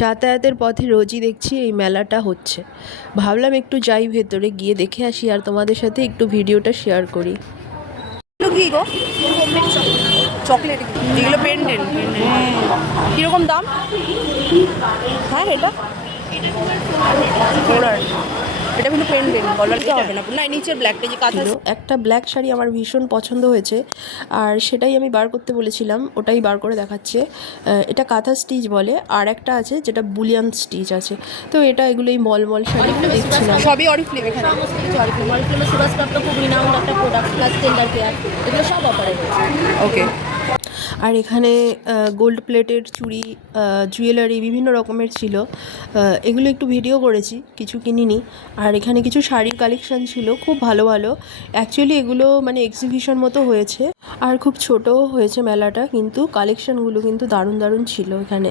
যাতায়াতের পথে রোজই দেখছি এই মেলাটা হচ্ছে। ভাবলাম একটু যাই ভেতরে, গিয়ে দেখে আসি আর তোমাদের সাথে একটু ভিডিওটা শেয়ার করি। কি গো চকলেট যেগুলো পেন্ডেন্ট কিরকম দাম? হ্যাঁ এটা এটা কিন্তু পেন্ডেন্ট বলার কি হবে না না নিচের ব্ল্যাকটা যে কাঁথা একটা ব্ল্যাক শাড়ি আমার ভীষণ পছন্দ হয়েছে, আর সেটাই আমি বার করতে বলেছিলাম, ওটাই বার করে দেখাচ্ছে। এটা কাঁথা স্টিচ বলে, আর একটা আছে যেটা বুলিয়ান স্টিচ আছে। তো এটা এগুলোই মলমল শাড়িগুলো দেখছিলাম। সবই অরিফ্লেম এখানে অরিফ্লেমের সুরাজ কাপটা খুব রিনাউন্ড একটা প্রোডাক্ট, প্লাস টেন্ডার কেয়ার, এগুলো সব অপারেট। ওকে। আর এখানে গোল্ড প্লেটের চুড়ি, জুয়েলারি বিভিন্ন রকমের ছিল। এগুলো একটু ভিডিও করেছি, কিছু কিনিনি। আর এখানে কিছু শাড়ির কালেকশান ছিল, খুব ভালো ভালো। অ্যাকচুয়ালি এগুলো মানে এক্সিবিশন মতো হয়েছে, আর খুব ছোটও হয়েছে মেলাটা, কিন্তু কালেকশানগুলো কিন্তু দারুণ দারুণ ছিল এখানে।